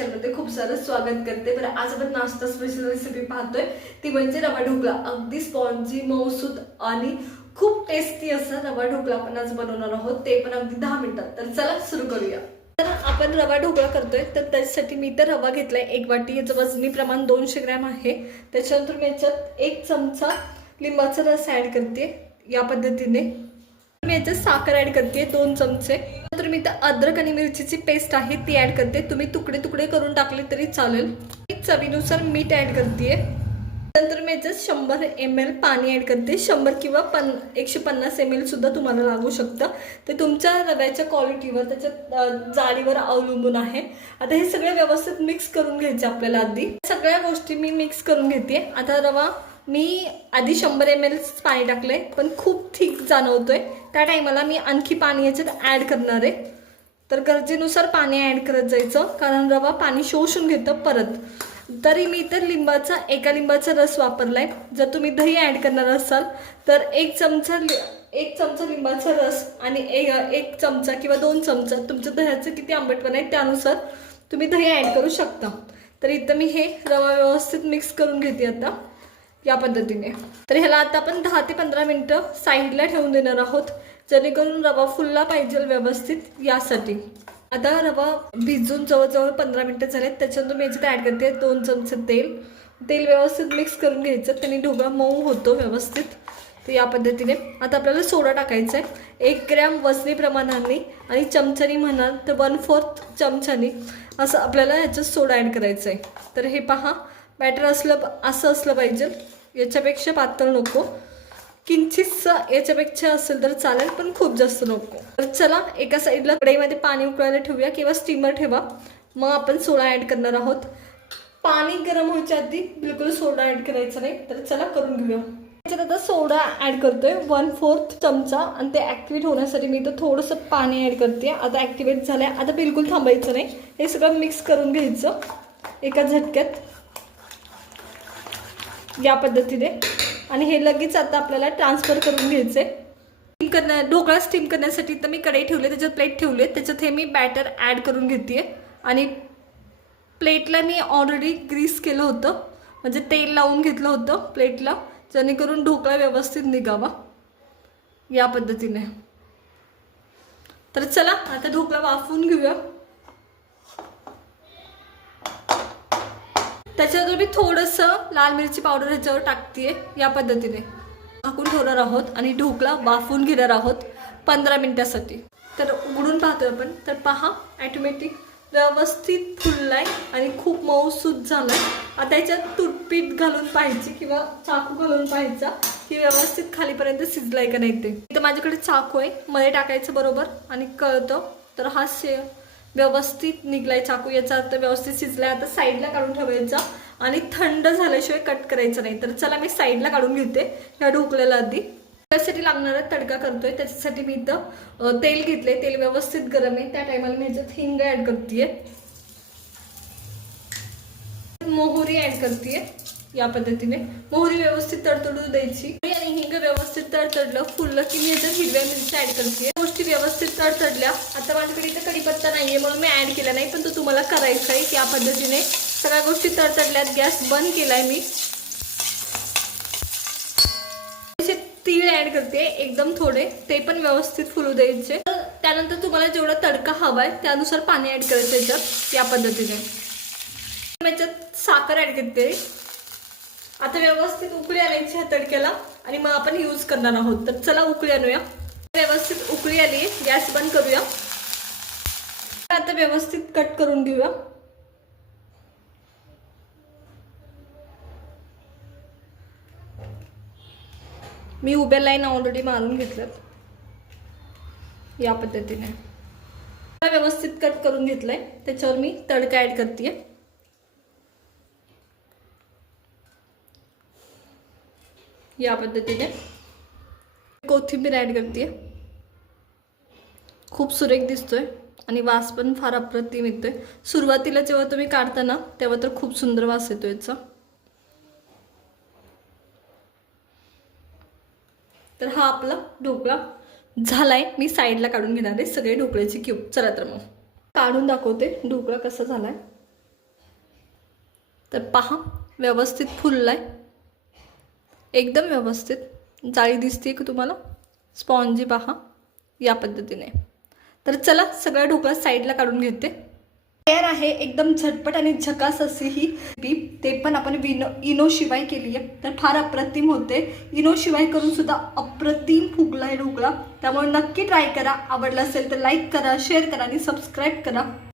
किचनमध्ये खूप सारं स्वागत करते. बरं आज आपण नाश्ता स्पेशल रेसिपी पाहतोय. ती म्हणजे रवा ढोकळा अगदी स्पॉन्जी मौसूद आणि खूप टेस्टी असा रवा ढोकळा आपण आज बनवणार आहोत. ते पण अगदी दहा मिनिटात. तर चला सुरू करूया. तर आपण रवा ढोकळा करतोय. तर त्याच्यासाठी मी तर रवा घेतलाय. एक वाटी याचं वजनी प्रमाण दोनशे ग्रॅम आहे. त्याच्यानंतर मी याच्यात एक चमचा लिंबाचा रस ऍड करते. या पद्धतीने. मी याच्यात साखर ऍड करते दोन चमचे. नंतर मी इथं अद्रक आणि मिरचीची पेस्ट आहे ती ॲड करते. तुम्ही तुकडे तुकडे करून टाकले तरी चालेल. मी चवीनुसार मीठ ॲड करते नंतर मी जस्ट शंभर एम एल पाणी ॲड करते. शंभर किंवा पन एकशे पन्नास एम एल सुद्धा तुम्हाला लागू शकतं. ते तुमच्या रव्याच्या क्वालिटीवर त्याच्या जाडीवर अवलंबून आहे. आता हे सगळं व्यवस्थित मिक्स करून घ्यायचे आपल्याला आधी. सगळ्या गोष्टी मी मिक्स करून घेते आता रवा मी आधी शंभर एम एलच पाणी टाकलं आहे पण खूप थिक आहे त्या टायमाला मी आणखी पाणी याच्यात ॲड करणार आहे. तर गरजेनुसार पाणी ॲड करत जायचं कारण रवा पाणी शोषून घेतं परत. तरी मी तर लिंबाचा एका लिंबाचा रस वापरला आहे जर तुम्ही दही ॲड करणार असाल तर एक चमचा लि- एक चमचा लिंबाचा रस आणि एक एक चमचा किंवा दोन चमचा तुमच्या दह्याचं किती आंबटपण आहे त्यानुसार तुम्ही दही ॲड करू शकता. तर इथं मी हे रवा व्यवस्थित मिक्स करून घेते आता. या पद्धतीने. तर ह्याला आता आपण दहा ते पंधरा मिनटं साईडला ठेवून देणार आहोत. जेणेकरून रवा फुलला पाहिजे व्यवस्थित यासाठी. आता रवा भिजून जवळजवळ पंधरा मिनटं झालेत. त्याच्यानंतर मी याच्यात ॲड करते दोन चमचे तेल. तेल व्यवस्थित मिक्स करून घ्यायचं. त्याने ढोबळा मऊ होतो व्यवस्थित. तर या पद्धतीने. आता आपल्याला सोडा टाकायचा आहे. एक ग्रॅम वजनी प्रमाणाने आणि चमचानी म्हणाल तर वन फोर्थ चमचानी असं आपल्याला ह्याच्यात सोडा ॲड करायचं आहे. तर हे पहा. बॅटर असलं असं असलं पाहिजे. याच्यापेक्षा पातळ नको. किंचितसं याच्यापेक्षा असेल तर चालेल पण खूप जास्त नको. तर चला एका साईडला कढईमध्ये पाणी उकळायला ठेवूया किंवा स्टीमर ठेवा. मग आपण सोडा ॲड करणार आहोत. पाणी गरम व्हायच्या आधी बिलकुल सोडा ॲड करायचा नाही. तर चला करून घेऊया. त्याच्यात आता सोडा ॲड करतोय. वन फोर्थ चमचा. आणि ते ॲक्टिवेट होण्यासाठी मी इथं थोडंसं पाणी ॲड करते. आता ॲक्टिवेट झालं आता बिलकुल थांबायचं नाही. हे सगळं मिक्स करून घ्यायचं. एका झटक्यात. या पद्धतीने. आणि हे लगेच आता आपल्याला ट्रान्सफर करून घ्यायचे स्टीम करण्या ढोकळा स्टीम करण्यासाठी तर मी कढई ठेवले त्याच्यात प्लेट ठेवले त्याच्यात हे मी बॅटर ॲड करून घेते आणि प्लेटला मी ऑलरेडी ग्रीस केलं होतं. म्हणजे तेल लावून घेतलं होतं प्लेटला जेणेकरून ढोकळा व्यवस्थित निघावा. या पद्धतीने. तर चला आता ढोकळा वाफवून घेऊया. त्याच्यावर मी थोडंसं लाल मिरची पावडर ह्याच्यावर टाकते या पद्धतीने. टाकून ठेवणार आहोत आणि ढोकळा वाफून घेणार आहोत पंधरा मिनटासाठी. तर उघडून पाहतोय आपण. तर पहा ॲटोमॅटिक व्यवस्थित फुललाय आणि खूप मऊसूत झालाय. आता याच्यात तुटपीठ घालून पाहायची किंवा चाकू घालून पाहायचा की व्यवस्थित खालीपर्यंत शिजलाय का नाही ते. इथं माझ्याकडे चाकू आहे. मध्ये टाकायचं बरोबर आणि कळतं. तर हा शे व्यवस्थित निघलाय चाकू याचा अर्थ व्यवस्थित शिजलाय. आता साईडला काढून ठेवायचा आणि थंड झाल्याशिवाय कट करायचं नाही. तर चला मी साईडला काढून घेते ह्या ढोकल्याला आधी. त्यासाठी लागणारा तडका करतोय. त्याच्यासाठी मी इथं तेल घेतले तेल व्यवस्थित गरम आहे. त्या टायमाला मी ह्याच्यात हिंग ऍड करते मोहरी ऍड करते या पद्धतीने. मोहरी व्यवस्थित तडतडू द्यायची. आणि हिंग व्यवस्थित तडतडलं फुललं की मी ह्याच्यात हिरव्या मिरची ऍड करते गोष्टी व्यवस्थित तडतडल्या. आता माझ्याकडे इथं कढीपत्ता नाहीये म्हणून मी ऍड केला नाही पण तो तुम्हाला करायचा आहे या पद्धतीने. सगळ्या गोष्टी तडतडल्यात गॅस बंद केलाय मी. तीळ ऍड करते एकदम थोडे. ते पण व्यवस्थित फुलू द्यायचे. तर त्यानंतर तुम्हाला जेवढा तडका हवा आहे त्यानुसार पाणी ऍड करायचं याच्यात या पद्धतीने. याच्यात साखर ऍड करते. आता व्यवस्थित उकळी आणायची ह्या तडक्याला आणि मग आपण यूज करणार आहोत. तर चला उकळी आणूया. व्यवस्थित उकळी आली गॅस बंद करूया. आता व्यवस्थित कट करून घेऊया. मी उभ्या लाईन ऑलरेडी मारून घेतल्यात. या पद्धतीने. व्यवस्थित कट करून घेतलंय. त्याच्यावर मी तडका ऍड करते या पद्धतीने. कोथिंबीर ऍड करते खूप सुरेख दिसतोय आणि वास पण फार अप्रतिम येतोय. सुरुवातीला जेव्हा तुम्ही काढता ना तेव्हा तर खूप सुंदर वास येतो याचा. तर हा आपला ढोकळा झालाय. मी साईडला काढून घेणार आहे सगळे ढोकळ्याचे क्यूब चला तर मग. काढून दाखवते ढोकळा कसा झालाय. तर पहा व्यवस्थित फुललाय. एकदम व्यवस्थित. जाळी दिसते का तुम्हाला? स्पॉन्जी पहा या पद्धतीने. तर चला सगळा ढोकळा साईडला काढून घेते. तयार आहे एकदम झटपट आणि झकास अशी ही पी ते पण आपण विनो इनो शिवाय केली आहे. तर फार अप्रतिम होते. इनो शिवाय करून सुद्धा अप्रतिम फुगलाय ढोकळा. त्यामुळे नक्की ट्राय करा. आवडला असेल तर लाईक करा शेअर करा आणि सबस्क्राईब करा.